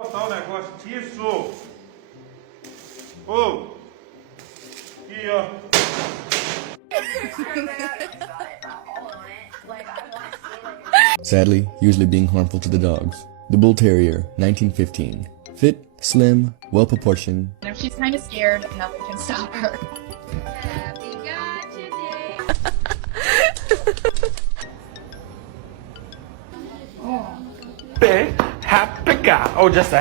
botar o negócio. Isso! Ô! Aqui, ó. Sadly, usually being harmful to the dogs. The Bull Terrier, 1915. Fit, slim, well proportioned. If she's kind of scared, nothing can stop her. Happy Gotcha Day! Happy guy. Oh, just a